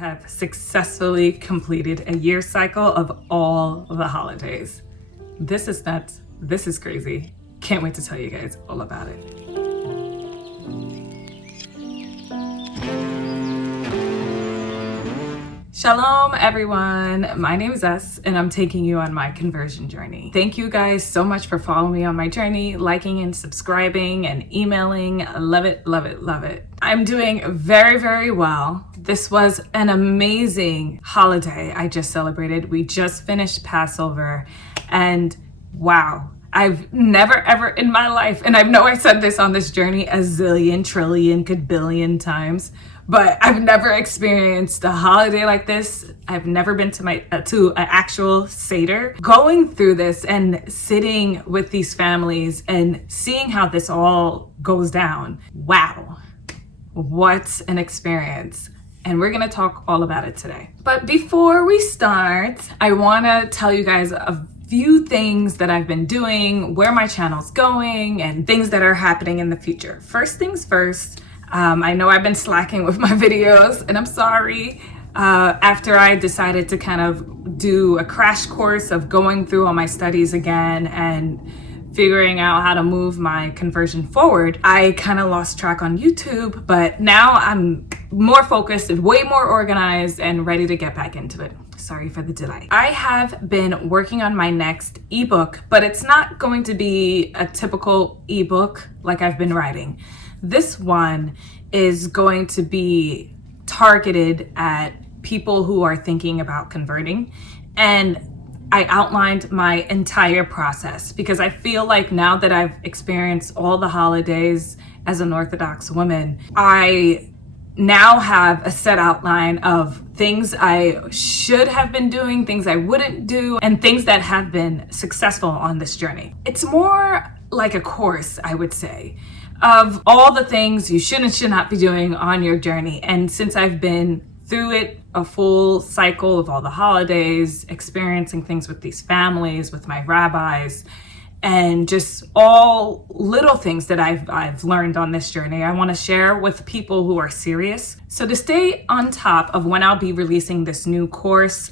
have successfully completed a year cycle of all the holidays. This is nuts. This is crazy. Can't wait to tell you guys all about it. Shalom everyone, my name is S and I'm taking you on my conversion journey. Thank you guys so much for following me on my journey, liking and subscribing and emailing. Love it, love it, love it. I'm doing very, very well. This was an amazing holiday I just celebrated. We just finished Passover and wow. I've never ever in my life, and I know I said this on this journey a zillion, trillion, billion times, but I've never experienced a holiday like this. I've never been to an actual Seder. Going through this and sitting with these families and seeing how this all goes down. Wow, what an experience. And we're gonna talk all about it today. But before we start, I wanna tell you guys a few things that I've been doing, where my channel's going, and things that are happening in the future. First things first, I know I've been slacking with my videos and I'm sorry. After I decided to kind of do a crash course of going through all my studies again and figuring out how to move my conversion forward, I kind of lost track on YouTube, but now I'm more focused and way more organized and ready to get back into it. Sorry for the delay. I have been working on my next ebook, but it's not going to be a typical ebook like I've been writing. This one is going to be targeted at people who are thinking about converting, and I outlined my entire process because I feel like now that I've experienced all the holidays as an Orthodox woman, I now have a set outline of things I should have been doing, things I wouldn't do, and things that have been successful on this journey. It's more like a course, I would say, of all the things you should and should not be doing on your journey. And since I've been through it, a full cycle of all the holidays, experiencing things with these families, with my rabbis, and just all little things that I've learned on this journey, I want to share with people who are serious. So to stay on top of when I'll be releasing this new course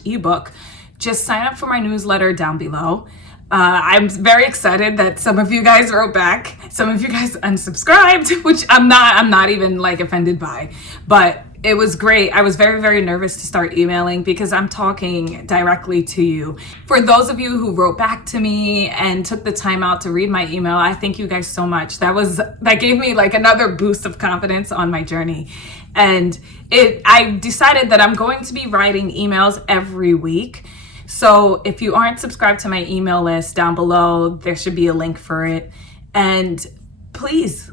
/ ebook, just sign up for my newsletter down below. I'm very excited that some of you guys wrote back, some of you guys unsubscribed, which I'm not even like offended by, but it was great. I was very, very nervous to start emailing because I'm talking directly to you. For those of you who wrote back to me and took the time out to read my email, I thank you guys so much. That gave me like another boost of confidence on my journey. And I decided that I'm going to be writing emails every week. So if you aren't subscribed to my email list, down below, there should be a link for it. And please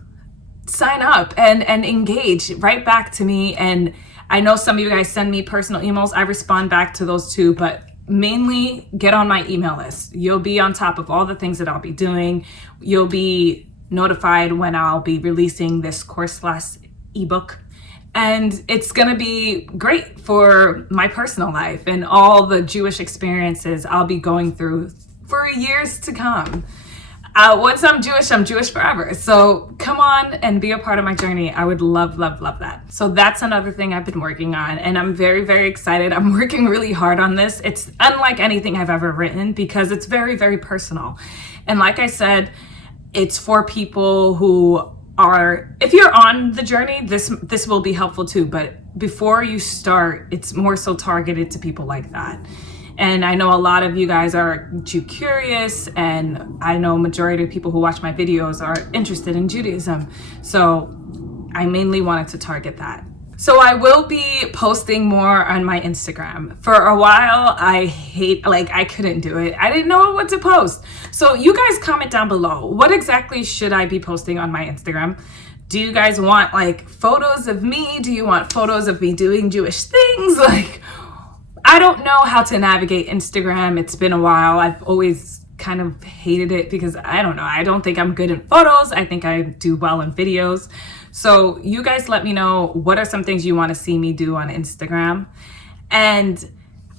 sign up and engage, write back to me. And I know some of you guys send me personal emails. I respond back to those too, but mainly get on my email list. You'll be on top of all the things that I'll be doing. You'll be notified when I'll be releasing this course / ebook. And it's gonna be great for my personal life and all the Jewish experiences I'll be going through for years to come. Once I'm Jewish forever. So come on and be a part of my journey. I would love, love, love that. So that's another thing I've been working on, and I'm very, very excited. I'm working really hard on this. It's unlike anything I've ever written because it's very, very personal. And like I said, it's for people who are, if you're on the journey, this will be helpful too. But before you start, it's more so targeted to people like that. And I know a lot of you guys are Jew curious, and I know majority of people who watch my videos are interested in Judaism. So I mainly wanted to target that. So I will be posting more on my Instagram. For a while, I couldn't do it. I didn't know what to post. So you guys comment down below. What exactly should I be posting on my Instagram? Do you guys want like photos of me? Do you want photos of me doing Jewish things? Like, I don't know how to navigate Instagram. It's been a while. I've always kind of hated it because I don't know. I don't think I'm good in photos. I think I do well in videos. So you guys let me know what are some things you want to see me do on Instagram. And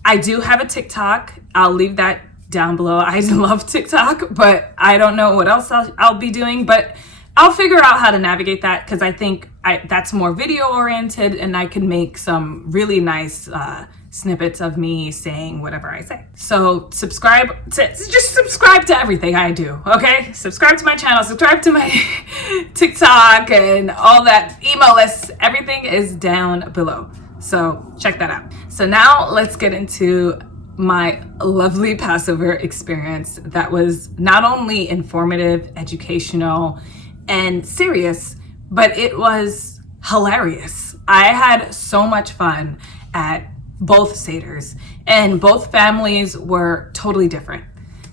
I do have a TikTok. I'll leave that down below. I love TikTok, but I don't know what else I'll be doing. But I'll figure out how to navigate that, because I think that's more video oriented, and I can make some really nice snippets of me saying whatever I say. So subscribe to everything I do, okay? Subscribe to my channel, subscribe to my TikTok and all that, email list. Everything is down below. So check that out. So now let's get into my lovely Passover experience that was not only informative, educational, and serious, but it was hilarious. I had so much fun at both Seders, and both families were totally different.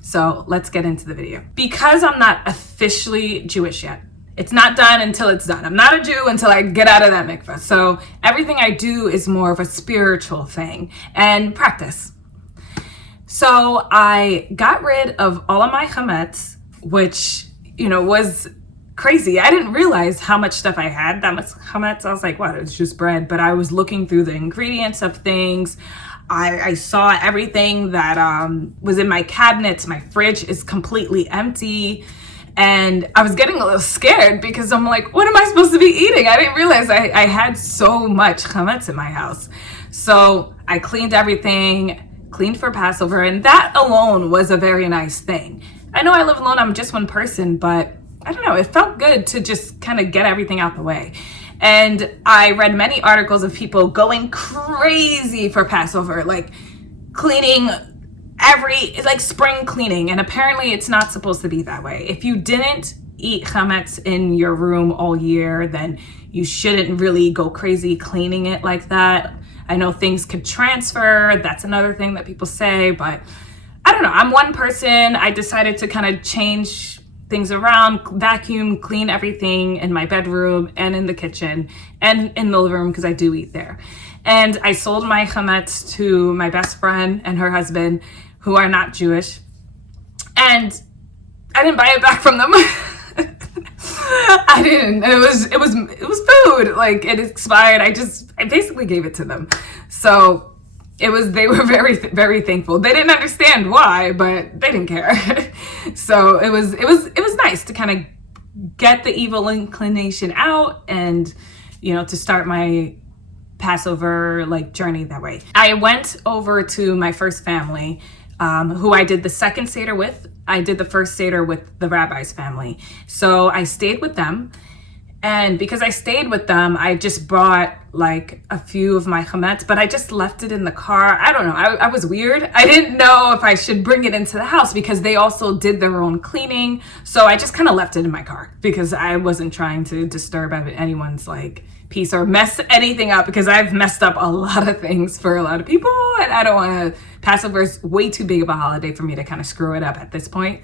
So let's get into the video. Because I'm not officially Jewish yet, it's not done until it's done. I'm not a Jew until I get out of that mikveh. So everything I do is more of a spiritual thing and practice. So I got rid of all of my chametz, which, was crazy. I didn't realize how much stuff I had, that much chametz. I was like, what, it's just bread. But I was looking through the ingredients of things. I saw everything that was in my cabinets. My fridge is completely empty. And I was getting a little scared because I'm like, what am I supposed to be eating? I didn't realize I had so much chametz in my house. So I cleaned everything, cleaned for Passover, and that alone was a very nice thing. I know I live alone, I'm just one person, but I don't know, it felt good to just kind of get everything out the way. And I read many articles of people going crazy for Passover, like cleaning like spring cleaning. And apparently it's not supposed to be that way. If you didn't eat chametz in your room all year, then you shouldn't really go crazy cleaning it like that. I know things could transfer. That's another thing that people say, but I don't know. I'm one person. I decided to kind of change things around, vacuum, clean everything in my bedroom and in the kitchen and in the living room, because I do eat there. And I sold my chametz to my best friend and her husband, who are not Jewish. And I didn't buy it back from them. I didn't. It was food. Like, it expired. I basically gave it to them. So they were very, very thankful. They didn't understand why, but they didn't care. So it was nice to kind of get the evil inclination out and, to start my Passover journey that way. I went over to my first family, who I did the second Seder with. I did the first Seder with the Rabbi's family. So I stayed with them. And because I stayed with them, I just brought a few of my chametz, but I just left it in the car. I don't know. I was weird. I didn't know if I should bring it into the house because they also did their own cleaning. So I just kind of left it in my car because I wasn't trying to disturb anyone's peace or mess anything up, because I've messed up a lot of things for a lot of people, and I don't want to. Passover's way too big of a holiday for me to kind of screw it up at this point.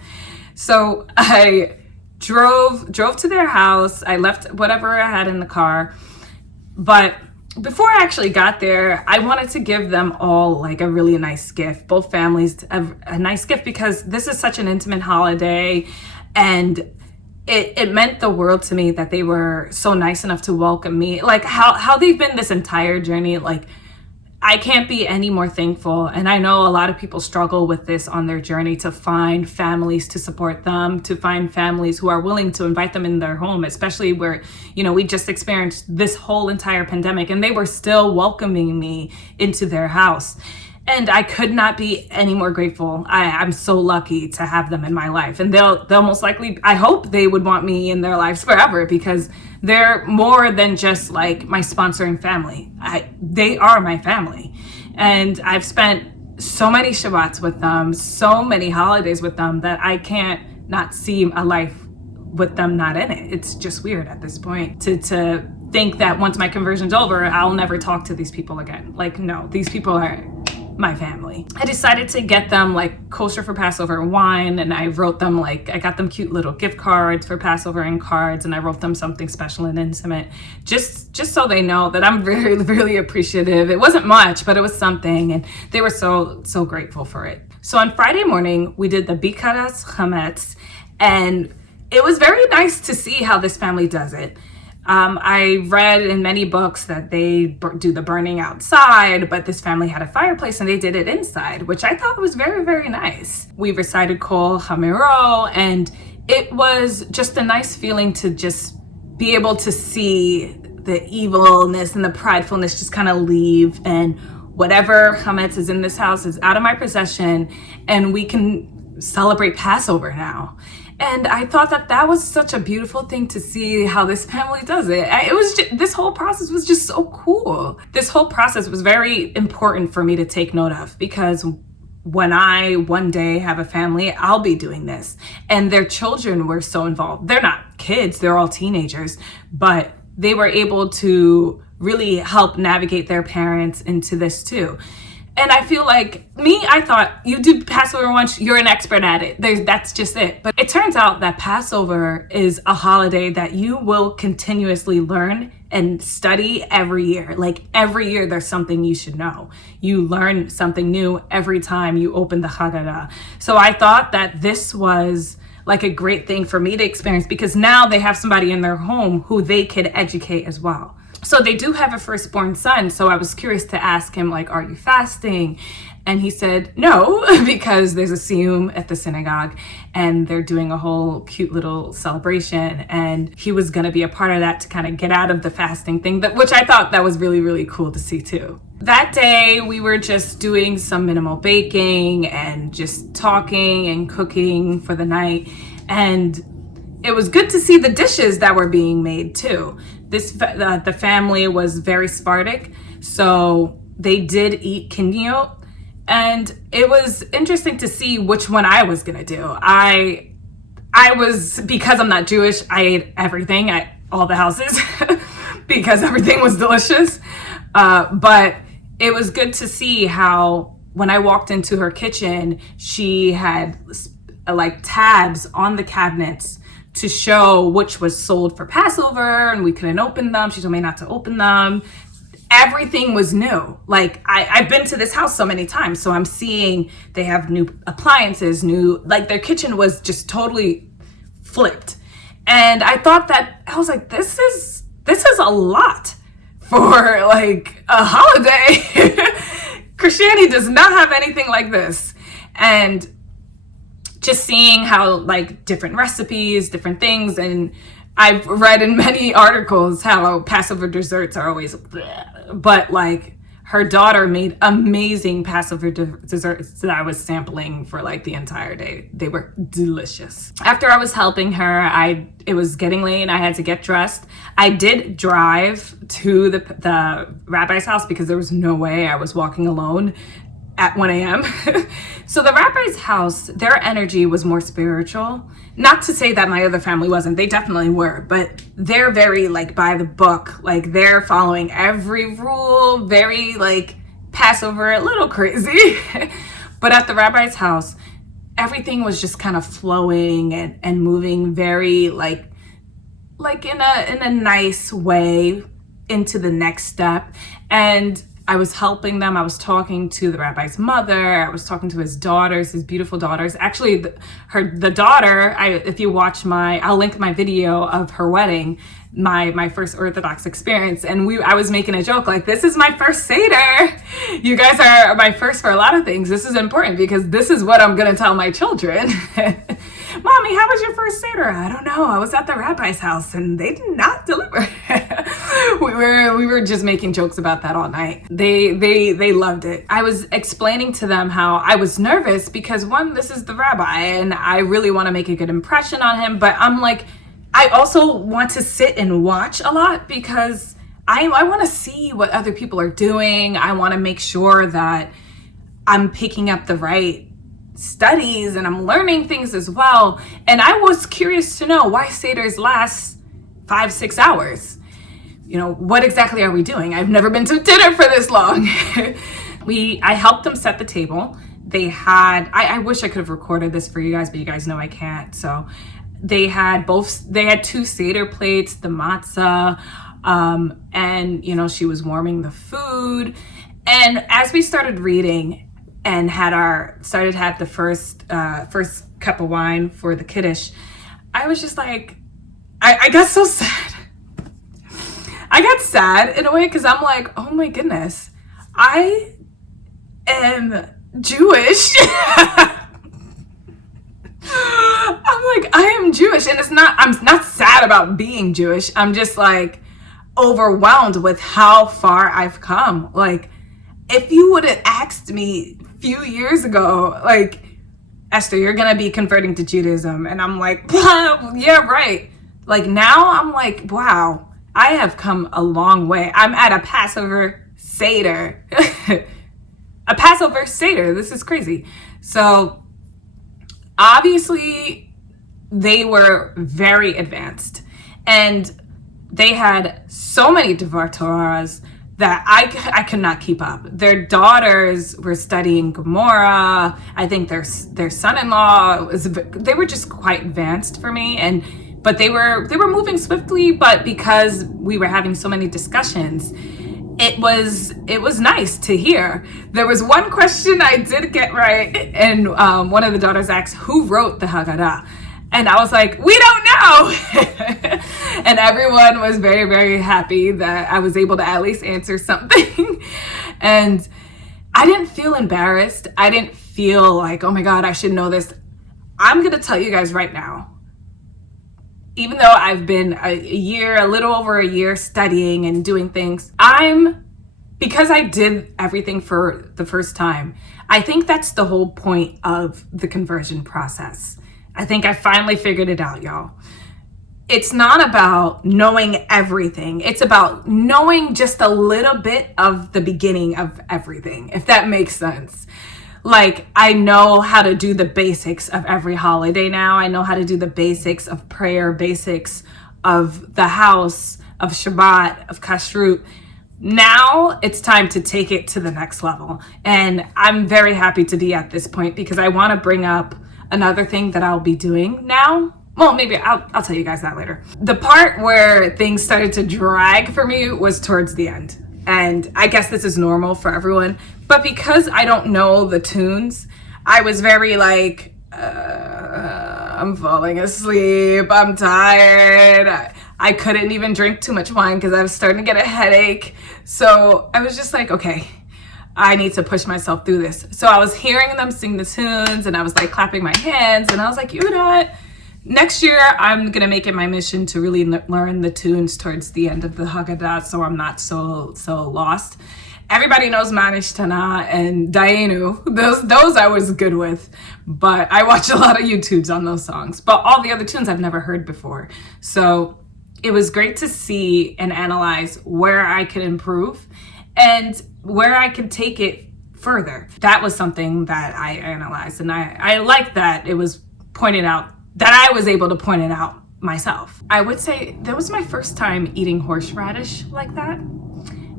So I drove to their house. I left whatever I had in the car. But before I actually got there, I wanted to give them all a really nice gift, both families a nice gift, because this is such an intimate holiday, and it meant the world to me that they were so nice enough to welcome me. How they've been this entire journey, I can't be any more thankful. And I know a lot of people struggle with this on their journey, to find families to support them, to find families who are willing to invite them in their home, especially where, we just experienced this whole entire pandemic and they were still welcoming me into their house. And I could not be any more grateful. I'm so lucky to have them in my life. And they'll most likely, I hope they would want me in their lives forever, because they're more than just my sponsoring family. They are my family. And I've spent so many Shabbats with them, so many holidays with them, that I can't not see a life with them not in it. It's just weird at this point to think that once my conversion's over, I'll never talk to these people again. No, these people are my family. I decided to get them kosher for Passover wine, and I wrote them I got them cute little gift cards for Passover and cards, and I wrote them something special and intimate, just so they know that I'm really, really appreciative. It wasn't much, but it was something, and they were so grateful for it. So on Friday morning, we did the bikaras chametz, and it was very nice to see how this family does it. I read in many books that they do the burning outside, but this family had a fireplace and they did it inside, which I thought was very, very nice. We recited Kol Hamiro, and it was just a nice feeling to just be able to see the evilness and the pridefulness just kind of leave, and whatever chametz is in this house is out of my possession, and we can celebrate Passover now. And I thought that that was such a beautiful thing to see how this family does it. It was just, this whole process was just so cool. This whole process was very important for me to take note of, because when I one day have a family, I'll be doing this. And their children were so involved. They're not kids, they're all teenagers, but they were able to really help navigate their parents into this too. And I feel like I thought you do Passover once, you're an expert at it. That's just it. But it turns out that Passover is a holiday that you will continuously learn and study every year. Like every year there's something you should know. You learn something new every time you open the Haggadah. So I thought that this was like a great thing for me to experience, because now they have somebody in their home who they could educate as well. So they do have a firstborn son. So I was curious to ask him, like, are you fasting? And he said no, because there's a siyum at the synagogue and they're doing a whole cute little celebration. And he was going to be a part of that to kind of get out of the fasting thing, which I thought that was really, really cool to see too. That day we were just doing some minimal baking and just talking and cooking for the night. And it was good to see the dishes that were being made too. The family was very Sephardic, so they did eat kindiot, and it was interesting to see which one I was gonna do. I was, because I'm not Jewish, I ate everything at all the houses because everything was delicious. But it was good to see how when I walked into her kitchen, she had like tabs on the cabinets to show which was sold for Passover, and we couldn't open them. She told me not to open them. Everything was new. Like I've been to this house so many times, so I'm seeing they have new appliances, like their kitchen was just totally flipped. And I thought that, I was like, this is a lot for like a holiday. Christianity does not have anything like this. And just seeing how like different recipes, different things. And I've read in many articles how Passover desserts are always bleh, but like her daughter made amazing Passover desserts that I was sampling for like the entire day. They were delicious. After I was helping her, it was getting late and I had to get dressed. I did drive to the rabbi's house because there was no way I was walking alone at 1 a.m. So the rabbi's house, their energy was more spiritual. Not to say that my other family wasn't, they definitely were, but they're very like by the book, like they're following every rule, very like Passover, a little crazy. But at the rabbi's house, everything was just kind of flowing and moving very like in a nice way into the next step. And I was helping them. I was talking to the rabbi's mother. I was talking to his daughters, his beautiful daughters. Actually, the daughter, if you watch I'll link my video of her wedding, my first Orthodox experience. And I was making a joke like, this is my first Seder. You guys are my first for a lot of things. This is important because this is what I'm going to tell my children. Mommy, how was your first Seder? I don't know. I was at the rabbi's house and they did not deliver. we were just making jokes about that all night. They loved it. I was explaining to them how I was nervous because one, this is the rabbi and I really want to make a good impression on him. But I'm like, I also want to sit and watch a lot because I want to see what other people are doing. I want to make sure that I'm picking up the right studies and I'm learning things as well. And I was curious to know why Seders last 5-6 hours. You know, what exactly are we doing? I've never been to dinner for this long. I helped them set the table. They had, I wish I could have recorded this for you guys, but you guys know I can't. So they had 2 Seder plates, the matzah, and you know, she was warming the food. And as we started reading and had the first cup of wine for the kiddush, I was just like, I got so sad. I got sad in a way because I'm like, oh my goodness, I am Jewish. I'm like, I am Jewish. And I'm not sad about being Jewish. I'm just like overwhelmed with how far I've come. Like, if you would have asked me a few years ago, like, Esther, you're going to be converting to Judaism. And I'm like, yeah, right. Like, now I'm like, wow, I have come a long way. I'm at a Passover Seder. A Passover Seder. This is crazy. So obviously they were very advanced, and they had so many Devar Torahs that I could not keep up. Their daughters were studying Gemara. I think their son-in-law they were just quite advanced for me, but they were moving swiftly. But because we were having so many discussions, it was nice to hear. There was one question I did get right, and one of the daughters asked, "Who wrote the Haggadah?" And I was like, "We don't know." And everyone was very, very happy that I was able to at least answer something. And I didn't feel embarrassed. I didn't feel like, oh my God, I should know this. I'm going to tell you guys right now, even though I've been a little over a year studying and doing things, because I did everything for the first time, I think that's the whole point of the conversion process. I think I finally figured it out, y'all. It's not about knowing everything. It's about knowing just a little bit of the beginning of everything, if that makes sense. Like, I know how to do the basics of every holiday now. I know how to do the basics of prayer, basics of the house, of Shabbat, of Kashrut. Now it's time to take it to the next level. And I'm very happy to be at this point, because I want to bring up another thing that I'll be doing now. Well, maybe I'll tell you guys that later. The part where things started to drag for me was towards the end. And I guess this is normal for everyone. But because I don't know the tunes, I was very like, I'm falling asleep. I'm tired. I couldn't even drink too much wine because I was starting to get a headache. So I was just like, okay, I need to push myself through this. So I was hearing them sing the tunes, and I was like clapping my hands, and I was like, you know what? Next year, I'm going to make it my mission to really learn the tunes towards the end of the Haggadah, so I'm not so lost. Everybody knows Manish Tana and Dayenu. Those I was good with, but I watch a lot of YouTubes on those songs. But all the other tunes I've never heard before. So it was great to see and analyze where I could improve and where I could take it further. That was something that I analyzed, and I like that it was pointed out, that I was able to point it out myself. I would say that was my first time eating horseradish like that,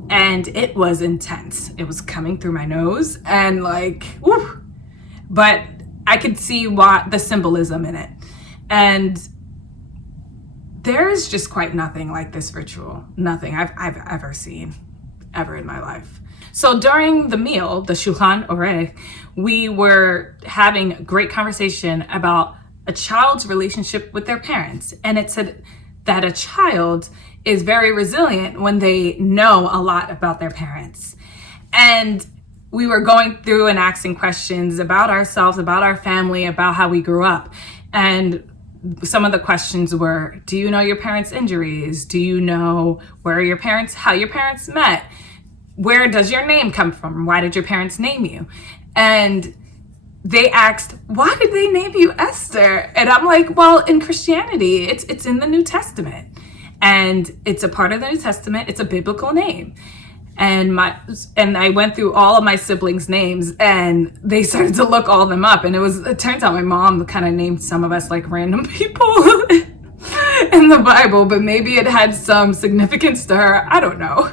and it was intense. It was coming through my nose and like, woo. But I could see what the symbolism in it. And there's just quite nothing like this ritual. Nothing I've ever seen, ever in my life. So during the meal, the Shulchan Orech, we were having a great conversation about a child's relationship with their parents. And it said that a child is very resilient when they know a lot about their parents. And we were going through and asking questions about ourselves, about our family, about how we grew up. And some of the questions were, do you know your parents' injuries? Do you know how your parents met? Where does your name come from? Why did your parents name you? And they asked, why did they name you Esther? And I'm like, well, in Christianity, it's in the New Testament. And it's a part of the New Testament. It's a biblical name. And I went through all of my siblings' names, and they started to look all of them up. And it turns out my mom kind of named some of us like random people in the Bible, but maybe it had some significance to her. I don't know.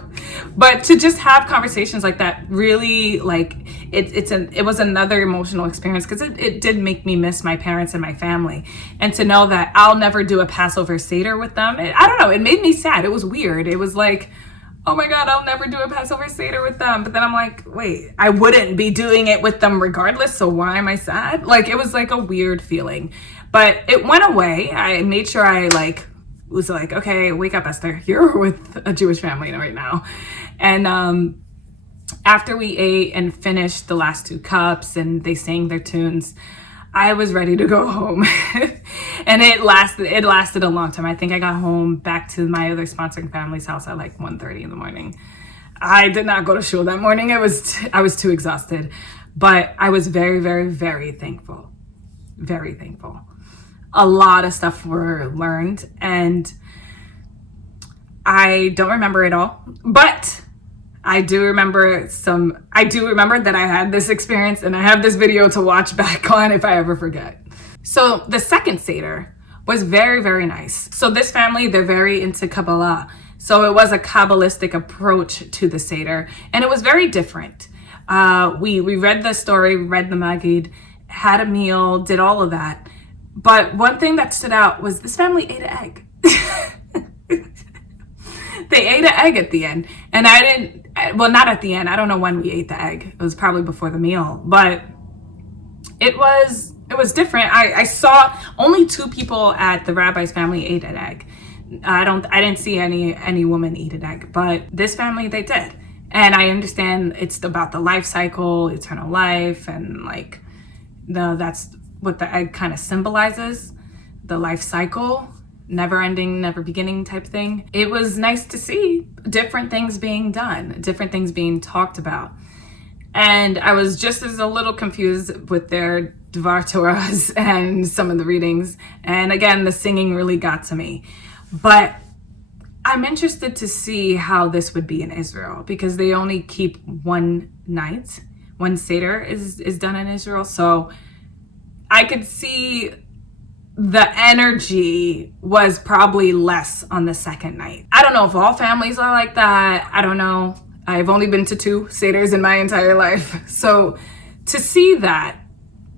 But to just have conversations like that, really, like, it was another emotional experience, because it did make me miss my parents and my family. And to know that I'll never do a Passover Seder with them, I don't know, it made me sad. It was weird. It was like, oh my God, I'll never do a Passover Seder with them. But then I'm like, wait, I wouldn't be doing it with them regardless, so why am I sad? Like, it was like a weird feeling. But it went away. I made sure I was like, okay, wake up, Esther. You're with a Jewish family right now. And after we ate and finished the last 2 cups and they sang their tunes, I was ready to go home. And it lasted a long time. I think I got home back to my other sponsoring family's house at like 1:30 in the morning. I did not go to shul that morning. I was too exhausted, but I was very, very, very thankful. Very thankful. A lot of stuff were learned, and I don't remember it all, but I do remember that I had this experience, and I have this video to watch back on if I ever forget. So the second Seder was very, very nice. So this family, they're very into Kabbalah. So it was a Kabbalistic approach to the Seder, and it was very different. We read the story, read the Magid, had a meal, did all of that. But one thing that stood out was this family ate an egg. They ate an egg at the end, and not at the end. I don't know when we ate the egg. It was probably before the meal, but it was different. I saw only 2 people at the rabbi's family ate an egg. I didn't see any woman eat an egg, but this family, they did. And I understand it's about the life cycle, eternal life, and like, that's what the egg kind of symbolizes, the life cycle, never ending, never beginning type thing. It was nice to see different things being done, different things being talked about. And I was just as a little confused with their Dvar Torahs and some of the readings. And again, the singing really got to me. But I'm interested to see how this would be in Israel, because they only keep one night. One Seder is done in Israel. So I could see the energy was probably less on the second night. I don't know if all families are like that. I don't know. I've only been to 2 Seders in my entire life. So to see that,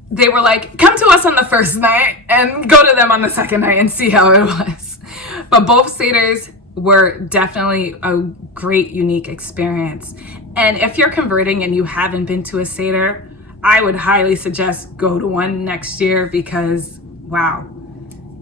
they were like, come to us on the first night and go to them on the second night and see how it was. But both Seders were definitely a great, unique experience. And if you're converting and you haven't been to a Seder, I would highly suggest go to one next year, because wow,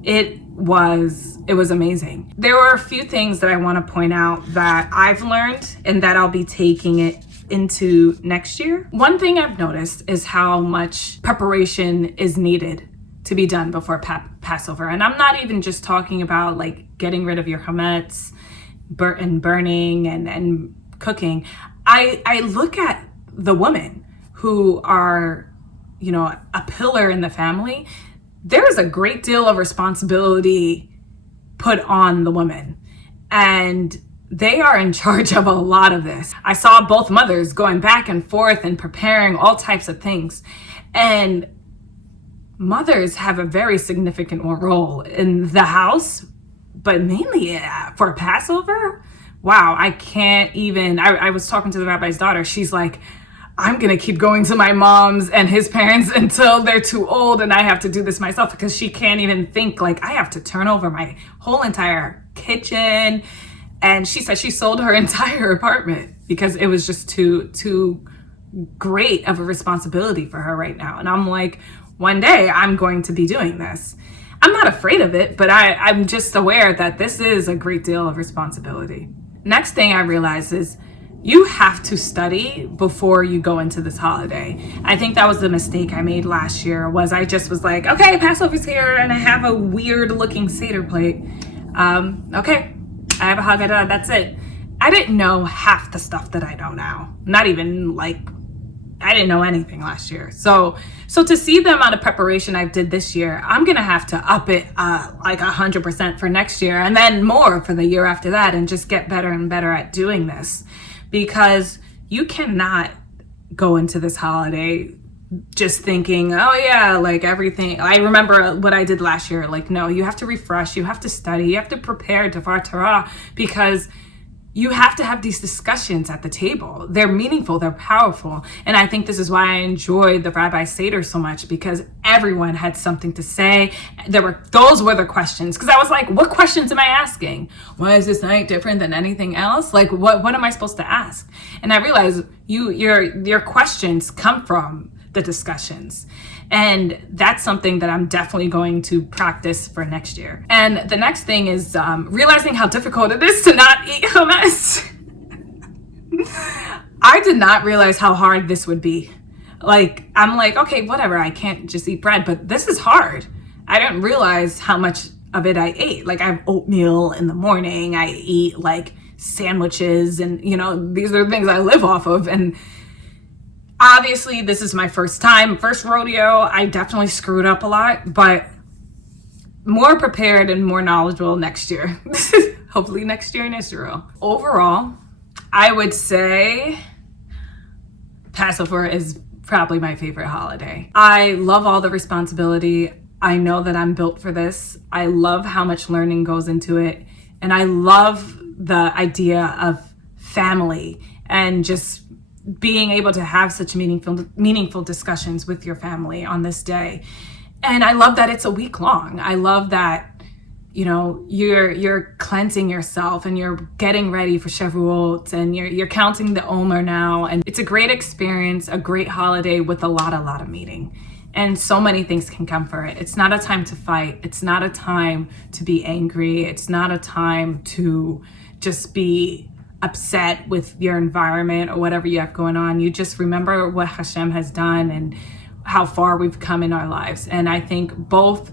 it was amazing. There were a few things that I want to point out that I've learned and that I'll be taking it into next year. One thing I've noticed is how much preparation is needed to be done before Passover. And I'm not even just talking about like getting rid of your chametz and burning and cooking. I look at the women who are, a pillar in the family. There is a great deal of responsibility put on the women, and they are in charge of a lot of this. I saw both mothers going back and forth and preparing all types of things, and mothers have a very significant role in the house, but mainly for Passover. Wow, I can't even, I was talking to the rabbi's daughter. She's like, I'm going to keep going to my mom's and his parents until they're too old, and I have to do this myself, because she can't even think, like, I have to turn over my whole entire kitchen. And she said she sold her entire apartment because it was just too great of a responsibility for her right now. And I'm like, one day I'm going to be doing this. I'm not afraid of it, but I'm just aware that this is a great deal of responsibility. Next thing I realized is you have to study before you go into this holiday. I think that was the mistake I made last year, was I just was like, okay, Passover's here and I have a weird looking Seder plate. Okay, I have a Haggadah, that's it. I didn't know half the stuff that I know now. Not even like, I didn't know anything last year. So to see the amount of preparation I did this year, I'm gonna have to up it like 100% for next year, and then more for the year after that, and just get better and better at doing this. Because you cannot go into this holiday just thinking, oh yeah, like everything. I remember what I did last year. Like, no, you have to refresh, you have to study, you have to prepare Dvar Torah, because you have to have these discussions at the table. They're meaningful, they're powerful. And I think this is why I enjoyed the Rabbi Seder so much, because everyone had something to say. Those were the questions. Because I was like, what questions am I asking? Why is this night different than anything else? Like, what am I supposed to ask? And I realized your questions come from the discussions. And that's something that I'm definitely going to practice for next year. And the next thing is realizing how difficult it is to not eat hummus. I did not realize how hard this would be. Like, I'm like, okay, whatever, I can't just eat bread, but this is hard. I didn't realize how much of it I ate. Like, I have oatmeal in the morning, I eat like sandwiches, and you know, these are the things I live off of. And obviously this is my first rodeo. I definitely screwed up a lot, but more prepared and more knowledgeable next year. Hopefully next year in Israel. Overall, I would say Passover is probably my favorite holiday. I love all the responsibility. I know that I'm built for this. I love how much learning goes into it. And I love the idea of family and just being able to have such meaningful discussions with your family on this day. And I love that it's a week long. I love that, you know, you're cleansing yourself and you're getting ready for Shavuot, and you're counting the Omer now. And it's a great experience, a great holiday with a lot of meaning. And so many things can come for it. It's not a time to fight. It's not a time to be angry. It's not a time to just be upset with your environment or whatever you have going on. You just remember what Hashem has done and how far we've come in our lives. And I think both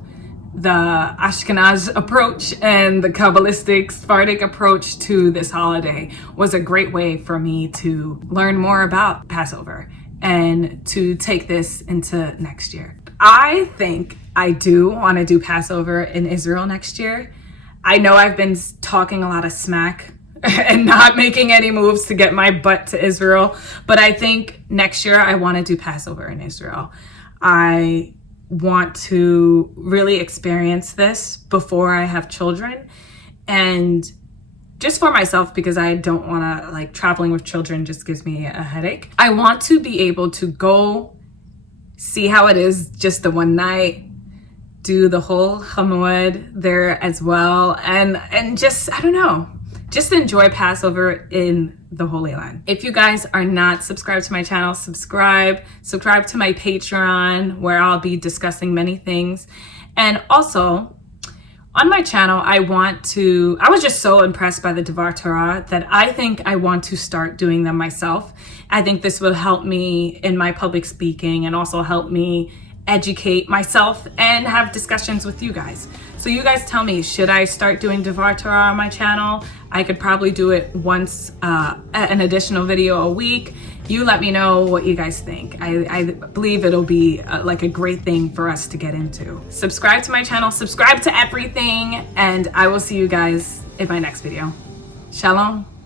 the Ashkenaz approach and the Kabbalistic Sephardic approach to this holiday was a great way for me to learn more about Passover and to take this into next year. I think I do want to do Passover in Israel next year. I know I've been talking a lot of smack and not making any moves to get my butt to Israel, but I think next year I want to do Passover in Israel. I want to really experience this before I have children, and just for myself, because I don't want to, like, traveling with children just gives me a headache. I want to be able to go see how it is just the one night, do the whole Hamoed there as well, and just, I don't know, just enjoy Passover in the Holy Land. If you guys are not subscribed to my channel, subscribe to my Patreon, where I'll be discussing many things. And also on my channel, I was just so impressed by the Devar Torah that I think I want to start doing them myself. I think this will help me in my public speaking and also help me educate myself and have discussions with you guys. So you guys tell me, should I start doing Devar Torah on my channel? I could probably do it once, an additional video a week. You let me know what you guys think. I believe it'll be like a great thing for us to get into. Subscribe to my channel, subscribe to everything, and I will see you guys in my next video. Shalom.